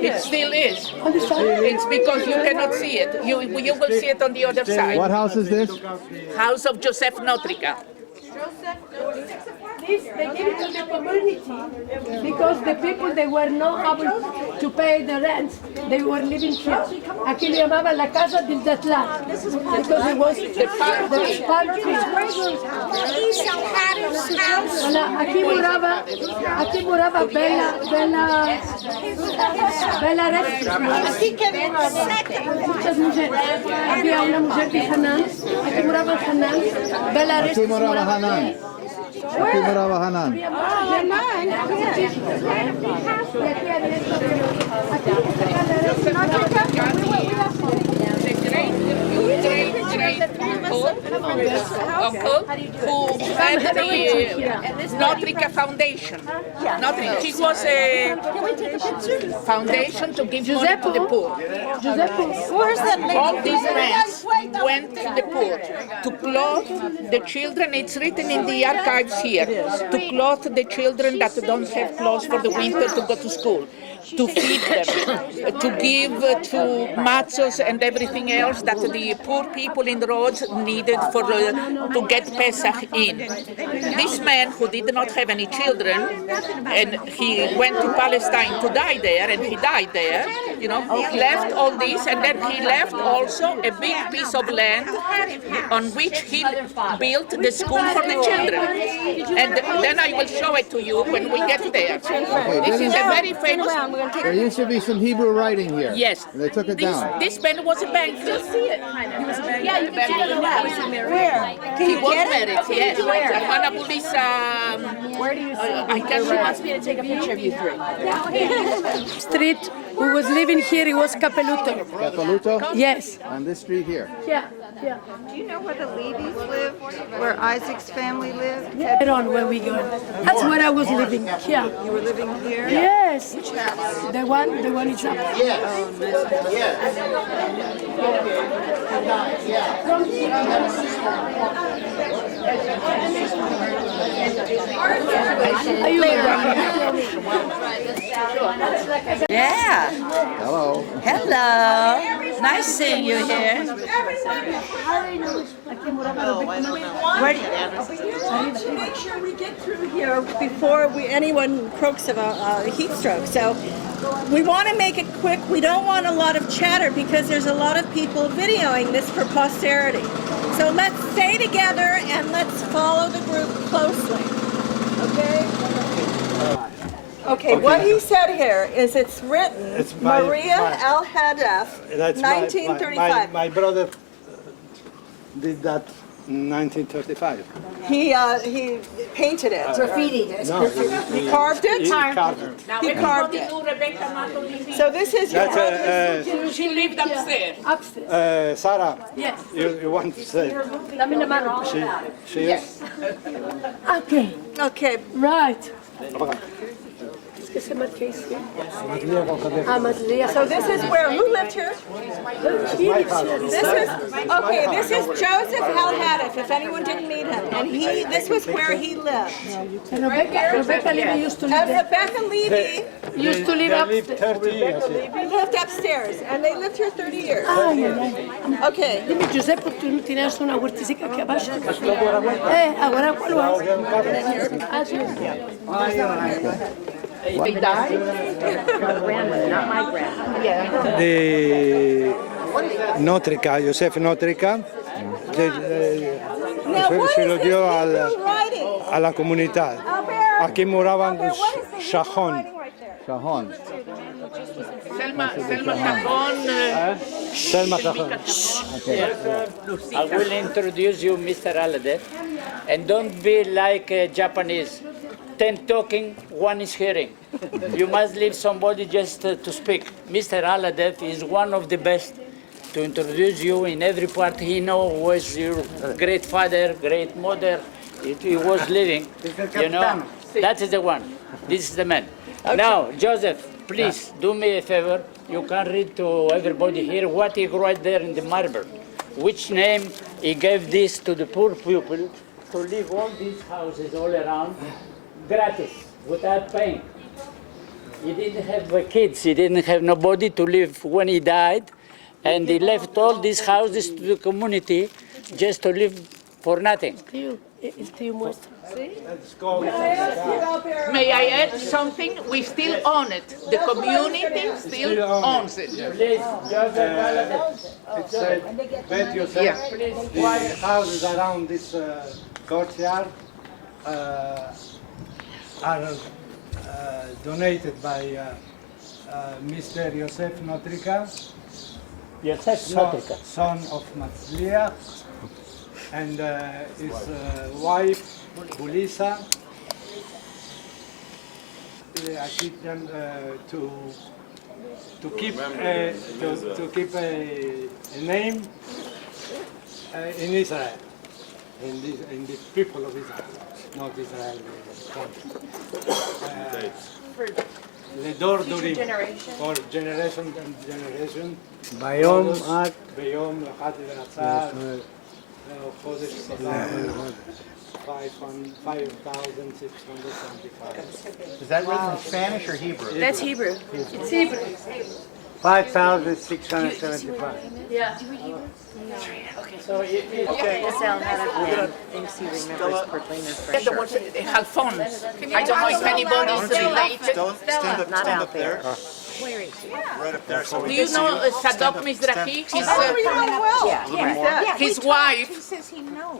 It still is. It's because you cannot see it. You will see it on the other side. What house is this? House of Joseph Notrica. This they give it to the community because the people they were not able to pay the rent, they were living here. Aquí le llamaban la casa del Zatlan because it was the palm tree. Aquí moraba Bella Rescue. Muchas mujeres. Había una mujer de Hanan. Aquí moraba Hanan. Bella Rescue. Aquí moraba Hanan. Aquí moraba Hanan. Uncle who had the Notrica Foundation. He was a foundation to give money to the poor. All these grants went to the poor to clothe the children. It's written in the archives here, to clothe the children that don't have clothes for the winter to go to school, to feed them, to give to matzos and everything else that the poor people in Rhodes needed for to get Pesach in. This man who did not have any children, and he went to Palestine to die there, and he died there, he left all this, and then he left also a big piece of land on which he built the school for the children. And then I will show it to you when we get there. This is a very famous... There used to be some Hebrew writing here. Yes. And they took it down. This man was a banker. You see it, kind of. Yeah, you can see it. Where? He was married, yes. Where do you see it? I can't She wants me to take a picture of you three. Street who was living here, it was Capeluto. Capeluto? Yes. On this street here. Yeah. Do you know where the Levies lived? Where Isaac's family lived? Right on where we go. That's where I was living. Yeah. You were living here? Yes. Which house? The one is up. Are you Yeah. Hello. Hello. Nice seeing you here. Where do you make sure we get through here before anyone croaks of a heat stroke. So we want to make it quick. We don't want a lot of chatter because there's a lot of people videoing this for posterity. So let's stay together and let's follow the group closely. Okay? Okay, what he said here is it's written, Maria Alhadeff, 1935. My brother did that in 1935. He painted it. Graffitied it. No, He carved it? He carved it. He carved it. So this is your That's She lived upstairs. Upstairs. Sarah. Yes. You want to say? Dame la mano. She is. Okay. Okay. Right. ¿Qué se marca ahí? Amadlia. So this is where, who lived here? This is Joseph Alhadeff, if anyone didn't meet him. And this was where he lived. Rebecca Levy used to live And there. Rebecca Levy Used to live They lived upstairs. 30 years here. lived upstairs, and they lived here 30 years. Ay, ay, ay. Okay. Dime, Giuseppe, tu non tienes una huertecica aquí abajo. Agora qual é? Ah, sim. They died? Grandma, not my grandma. Yeah. The Notrica, Joseph Notrica, Now, what se is lo this dio Hebrew writing? a la comunidad. Aquí moraban Shahon. Shahon. Selma Chacon. Selma Shahon. I will introduce you, Mr. Alhadeff, and don't be like Japanese. 10 talking, 1 is hearing. You must leave somebody just to speak. Mr. Alhadeff is one of the best to introduce you in every part. He knows was your great father, great mother. He was living, you know. That is the one. This is the man. Okay. Now, Joseph, please do me a favor. You can read to everybody here what he wrote there in the marble. Which name he gave this to the poor people to live all these houses all around, gratis, without paying. He didn't have kids. He didn't have nobody to live when he died. And he left all these houses to the community just to live for nothing. May I add something? We still own it. The community still owns it. Please, Joseph Alhadeff. It said, Bet Yosef, Yeah. the houses around this courtyard are donated by Mr. Yosef Notrika, Yosef Notrika. son of Matzliach, and his wife, Bulisa. I keep them to keep a name in Israel, in the people of Israel, not Israel. לדור דורים, for generation and generation. ביום עד ביום אחד ונצר, חודש סדר, 5,675. Is that written in Spanish or Hebrew? That's Hebrew. It's Hebrew. 5,675. So if you Sal Hadaff thinks he remembers Berliner for The ones, Halfon. I don't know if anybody is related. Not out there. Do you know Sadok Mizrahi? His wife, He says he knows.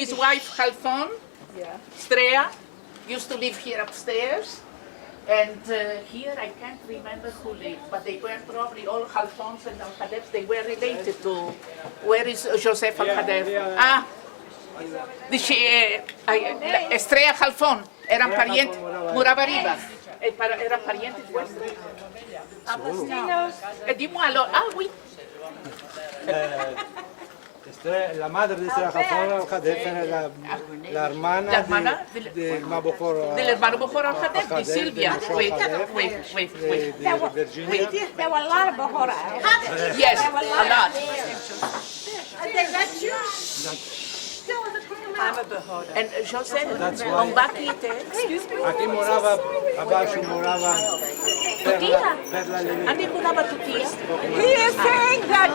his wife Halfon, Strea, used to live here upstairs. And here I can't remember who lived, but they were probably all Halfons and Alhadeff. They were related to, where is Joseph Alhadeff? Ah, Estrella Halfon, eran parientes, Murabariba, eran parientes vuestros. Dis-moi alors, ah oui. La madre de Stella Alhadeff era la hermana del hermano Bojor Alhadeff, de Silvia. Wait. There were a lot of Bahora. Yes, a lot. I'm a Behoda. And Joseph, on Bakite, excuse me. Aquí moraba, abajo moraba Perla Levy. Andi morava tu tia? He is saying that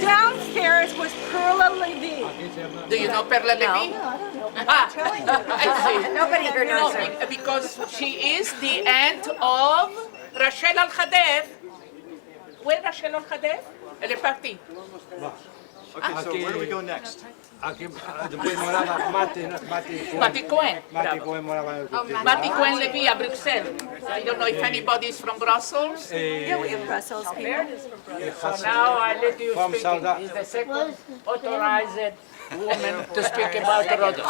downstairs was Perla Levy. Do you know Perla Levy? Ah, I see. Nobody here knows her. No, because she is the aunt of Rachel Alhadeff. Where Rachel Alhadeff? Elle est partie. Okay, so where do we go next? Aquí después moraba Mati Cohen. Mati Cohen moraba en Mati Cohen Levy à Bruxelles. I don't know if anybody is from Brussels. Yeah, we have Brussels people. now I let you From speak. Saudi. Is the second authorized woman to speak about Rhodes.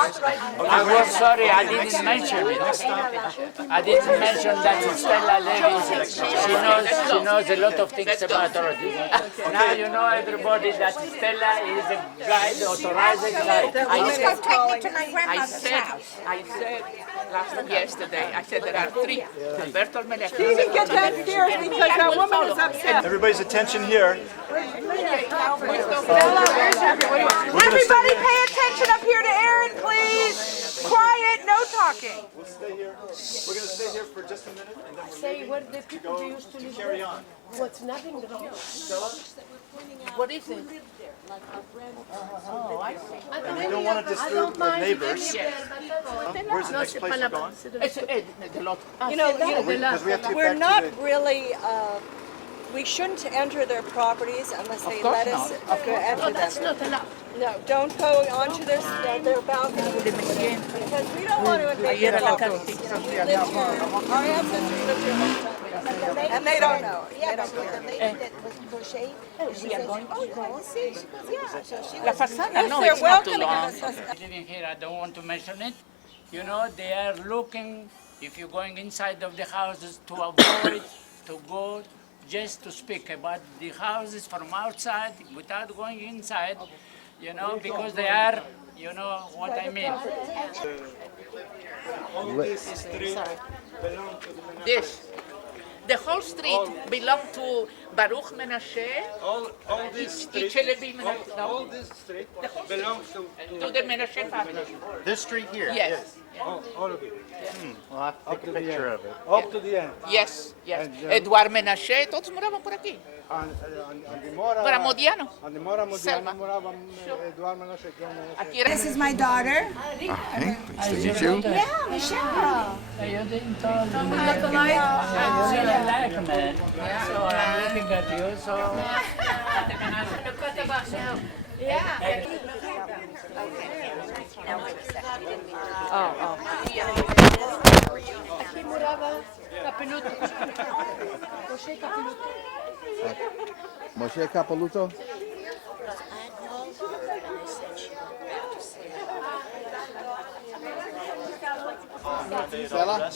I was sorry, I didn't mention it. I didn't mention that Stella Levy. She knows a lot of things about Rhodes. Now you know everybody that Stella is a guide, authorized guide. Let's go take me to my grandmother's house. I said yesterday, I said there are 3. Alberto Melech. He didn't get downstairs because that woman is upset. Everybody's attention here. Everybody pay attention up here to Aaron, please. Quiet, no talking. We'll stay here. We're going to stay here for just a minute, and then we're Say what the people going used to to live carry on. What's nothing wrong. What is it? And we don't want to disturb the neighbors. Where's the next place we're going? It's a lot. You know, Because we have to get we're back not to the... really, we shouldn't enter their properties unless they let us enter That's them. not allowed. No, don't go onto their balcony because we don't want to invade their properties. We live here. Our ancestors lived here all the time. And they don't know. They don't care. The lady that was crocheting, she says, oh, you want to see? She goes, yeah. So she La was, fasada, Yes, no, they're it's not too welcoming long. us. Living here, I don't want to mention it. You know, they are looking If you're going inside of the houses, to avoid to go just to speak about the houses from outside without going inside, you know, because they are, you know what I mean. This. The whole street belonged to Baruch Menashe. All this street, all this street belongs to the Menashe family. This street here? Yes. all of it. We'll have to take a picture of it. Up to the end. Yes, yes. And, Eduard Menashe, todos moraban por aquí. On the Mora, Para Modiano. on the Mora Selma. Modiano, Morava, Eduardo Menashe, John Menashe. Aquí era- This is my daughter. Okay, nice to meet you. Yeah, Michelle. You didn't tell me. Look alike. I really like man. So I'm looking at you, so. Aquí moraba Capeluto. Moshe Capeluto. Moshe Capeluto? Stella?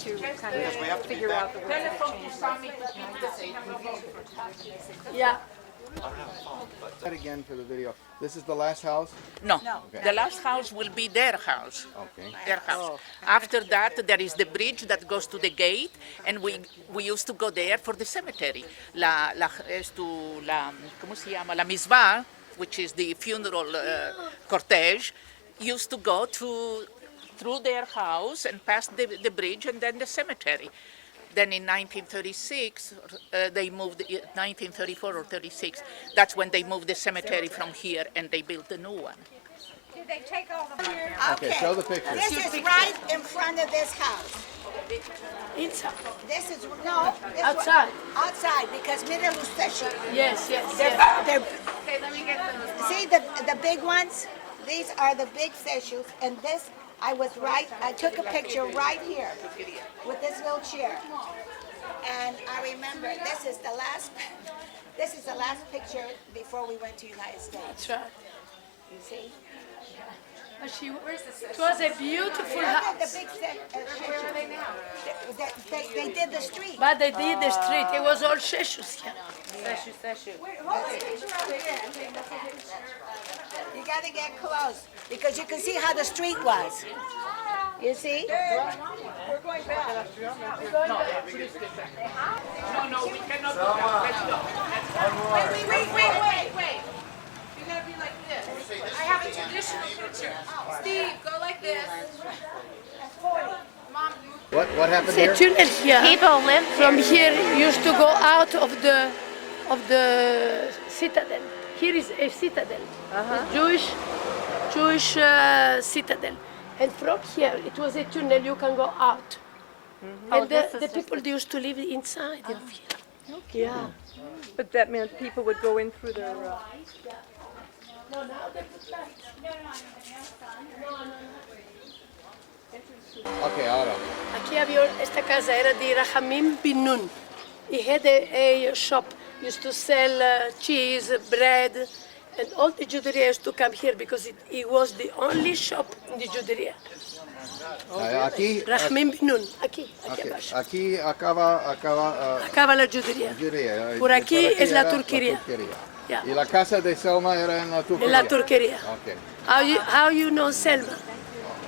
Yeah. That again for the video. This is the last house? No, the last house will be their house. Okay. Their house. After that, there is the bridge that goes to the gate, and we used to go there for the cemetery. ¿Cómo se llama? La misbah, which is the funeral cortege, used to go through their house and past the bridge and then the cemetery. Then in 1936, they moved, 1934 or 36, that's when they moved the cemetery from here and they built a new one. Did they take all the... Okay, show the picture. This is right in front of this house. Inside. This is, no. This Outside. Outside, because mira los techos. Yes, yes, They're, yes. they're, see the big ones? These are the big techos, and this, I took a picture right here with this little chair. And I remember, this is the last picture before we went to United States. That's right. You see? But it was a beautiful Look at house. the big Where are they now? They did the street. But they did the street. It was all sheshus here. You gotta get close, because you can see how the street was. You see? We're going back. No, we cannot do that. Let's go. Wait. You gotta be like this. I have a traditional picture. Steve, go like this. Mom, What happened It's here? a tunnel here. people live From here used to go out of the citadel. Here is a citadel, a Jewish citadel. And from here, it was a tunnel, you can go out. And the people used to live inside of here. Yeah. But that meant people would go in through their... Okay, ahora. Aquí había, esta casa era de Rahamim bin Nun. He had a shop, used to sell cheese, bread, and all the Juderia used to come here because it was the only shop in the Juderia. Aquí, Rahamim bin Nun, aquí okay, abajo. aquí acaba Acaba la Juderia. Juderia. Por aquí es la era turquería. Y la casa de Selma era en la Turquía. En la turquería. Okay, How you know Selma?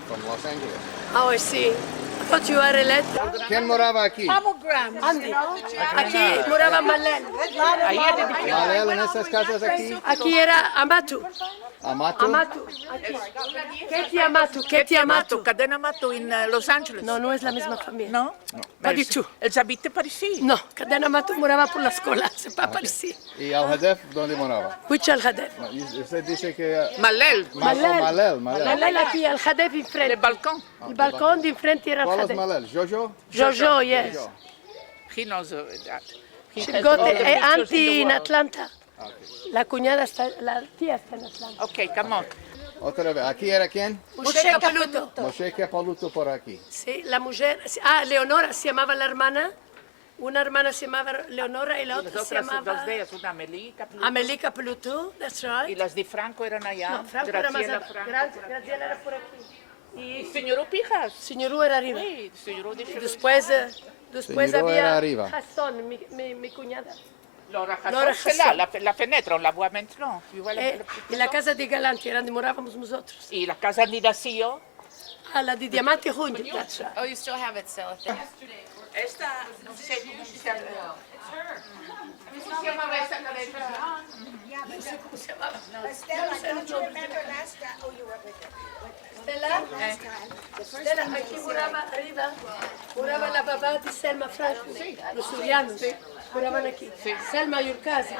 from Los Angeles. Oh, I see. I thought you were related. ¿Quién moraba aquí? Andy. Aquí moraba Malel. Malel, en estas casas aquí. Aquí era Amatu. Amato. Amatu. Aquí. Katie Amatu. Cadena Amatu in Los Angeles. No, no es la misma familia. No? Pas du tout. Elles habitent par ici. No, Cadena Amatu moraba por la escuela. C'est pas par ici. ¿Y Alhadeff dónde moraba? Which Alhadeff? Usted dice que... Malel. Malel. Malel aquí, Alhadeff Le enfrente. balcon. El balcón de enfrente era ¿Cuál es Alhadeff. Malel? ¿Jojo? Jojo, yes. Jojo. He knows that. He She has got all the a pictures auntie in the world. Atlanta. La cuñada está, la tía está en Atlanta. Okay, come on. Otra vez. ¿Aquí era quién? Moshe Capeluto. Moshe Capeluto por aquí. Sí, la mujer. Leonora se llamaba la hermana. Una hermana se llamaba Leonora y la Las otra se otras llamaba dos de ellas, una Amelie Capeluto. Amelie Capeluto. That's Y right. las de Franco eran allá. No, Franco era más Graciela atrás. Franco. Graciela era por aquí. Y señor Pijas. Señorú era arriba. Sí, señor de Después Señorú había era arriba. Hasson, mi cuñada. Laura Laura Hasson, c'est là, Hasson. la fenêtre, on la voit maintenant. Tu vois Y la casa de Galanti, era donde morábamos nosotros. Y la casa di Dacio. A la de Diamante Junge, that's right. Oh, you still have it, Stella. Esta, no sé cómo se llama. ¿Cómo se llamaba esta televisión? No sé cómo se llamaba. Stella, aquí moraba arriba, moraba la babá de Selma Franco, los surianos, moraban aquí. Selma Yurkazi.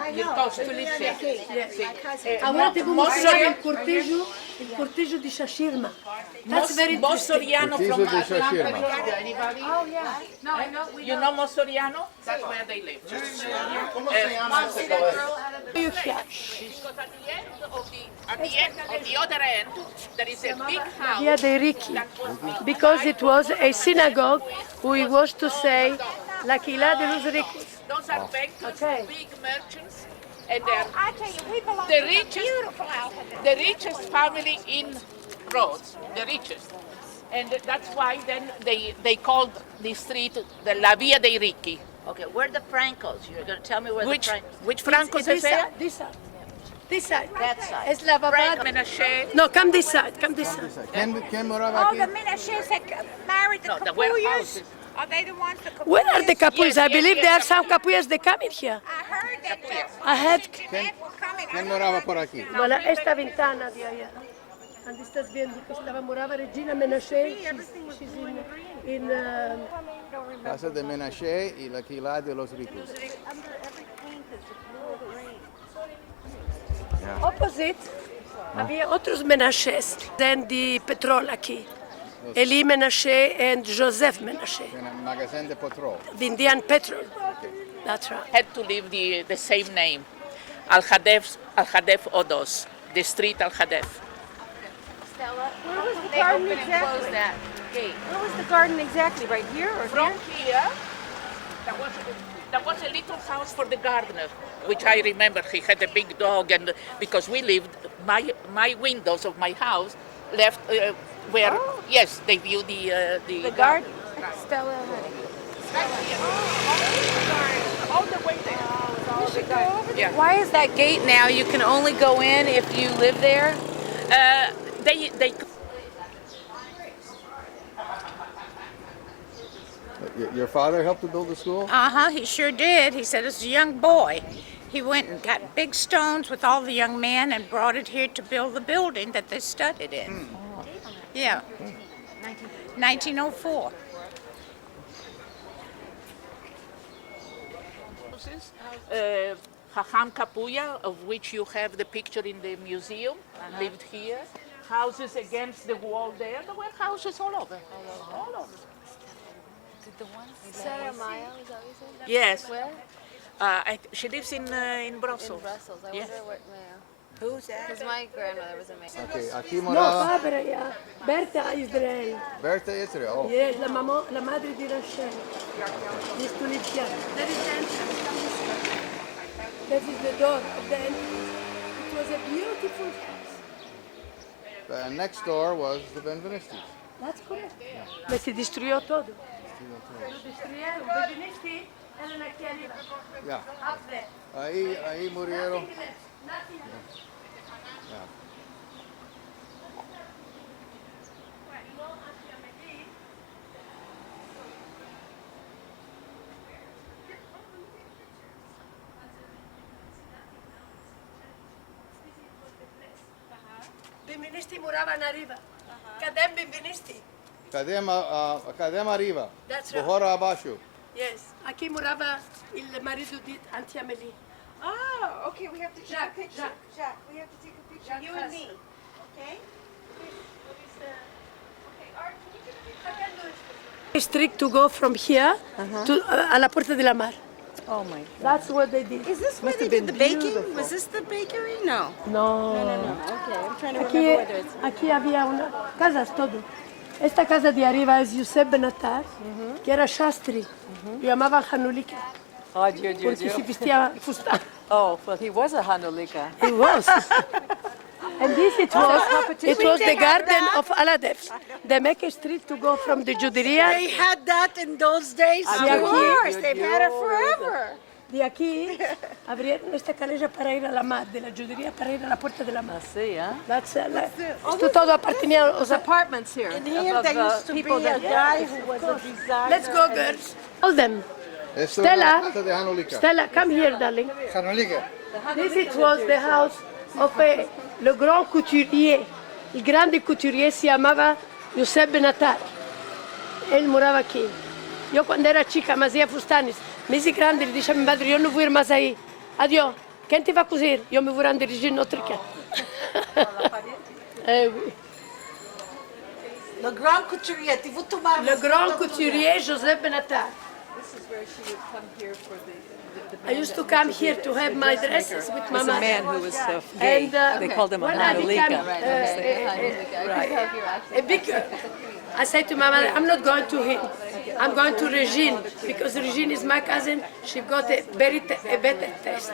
Ahora te vamos a mostrar el cortejo de Shashirma. That's very Mos interesting. Soriano Cortizo from de Shashirma. Anybody? Oh, yeah. No, I know. You know Mos Soriano? That's where they live. ¿Cómo se llama ese colegio? Because at the end of the other end, there is a big house. Via dei Ricchi, because it was a synagogue we was to say La Quila de los Ricos. Those are bankers, Okay. big merchants, and they're I tell you, we belong the to richest, beautiful outfit. the richest family in Rhodes, the richest. And that's why then they called the street the La Via dei Ricchi. Okay, where are the Francos? You're going to tell me where Which the Francos... which Francos is there? This side. This side. That side. Es la babá. Menashe. No, come this side, come this side. ¿Quién moraba Oh, aquí? the Menashes that married the No, the Capuyas? warehouses. Are they the ones, the Capuyas? Where are the capullas? I yes, believe yes, there are some capullas that come in here. I heard that I had men were coming. ¿Quién moraba por aquí? Voilà, esta ventana de allá. Donde estás viendo que estaba moraba Regina Menashe. She's in Casa de Menashe y la Quila de los Ricos. opposite. Había otros Menashes than the petrol aquí. Eli Menashe and Joseph Menashe. En el magazine de petróleo. Vendían petrol. That's right. Had to leave the same name, Alhadeff Odos, the street Alhadeff. Stella, where was the garden exactly? that gate. Where was the garden exactly? Right here or From here? here, there was a little house for the gardener, which I remember. He had a big dog, and because we lived, my windows of my house left where, yes, they view the garden. Stella. all the way there. Yeah. Why is that gate now? You can only go in if you live there? They Your father helped to build the school? Uh-huh, he sure did. He said as a young boy, he went and got big stones with all the young men and brought it here to build the building that they studied in. Yeah. 1904. Hacham Kapuya, of which you have the picture in the museum, lived here. Houses against the wall there. There were houses all over. All over. Sarah Maya, is that what you said? Yes. Where? She lives in In Brussels. Brussels. I Yeah. wonder what Maya. Who's that? Because my grandmother was a Maya. Okay, aquí No, moraba Barbara, yeah. Berta Israel. Berta Israel. Oh, Yes, la madre di Rachel. Used to live here. That is the entrance. Come this way. That is the door of the entrance. It was a beautiful house. the next door was the Benvenistis. That's correct. Ma si destruyó todo. Lo destruyeron. Benvenisti eran aquí arriba. Yeah. Up there. Ahí murieron. Nothing left. Nothing left. Yeah. Benvenisti moraban arriba. Cadem Benvenisti. Cadema arriba. That's right. Bohora abaixo. Yes. Aquí morava il marido di Auntie Amélie. Oh, okay, we have to take a Jacques, picture. Jacques, we have to take a picture. You and me. Okay? Strict to go from here to a la Puerta de la Mar. Oh my God. That's what they did. Is this where they did the baking? Was this the bakery? No. No. Okay, I'm trying to Aquí, remember whether it's... aquí había una casas todo. Esta casa de arriba es Yusef Benatar, que era Shastri. Lo llamaban Hanulika, Oh, Dieu. porque se vestía fustán. Oh, well, he was a Hanulika. He was. And this it was the garden of Alhadeff. They make a street to go from the Juderia. They had that in those days. Of course, they've had it forever. De aquí abrieron esta calleja para ir a la mar, de la Juderia para ir a la puerta de la mar. Sí, ¿eh? Esto todo apartenía a los Apartments here. And here there used to be a guy who was a designer. Let's go, girls. All them. Esto es la Stella, casa de Hanulika. Stella, come here, darling. Hanulika. This it was the house of le grand couturier. Il grande couturier si chiamava Joseph Benatar. Él morava aquí. Yo quando era chica, ma hacía fustanes. Mesi grande, gli dice a mio padre, io non vuoi mais aí. Adio, quem te va cosir? Io mi vorrei dirigere in notre cas. Oui. Le grand couturier, tu veux tomar? Le grand couturier Joseph Benatar. This is where she would come here for the I used to come here to have my dresses with my There's mother. a man who was gay. They called him a when I became Hanulika. a big girl, I said to my mother, I'm not going to him. I'm going to Regine, because Regine is my cousin. She got a better taste.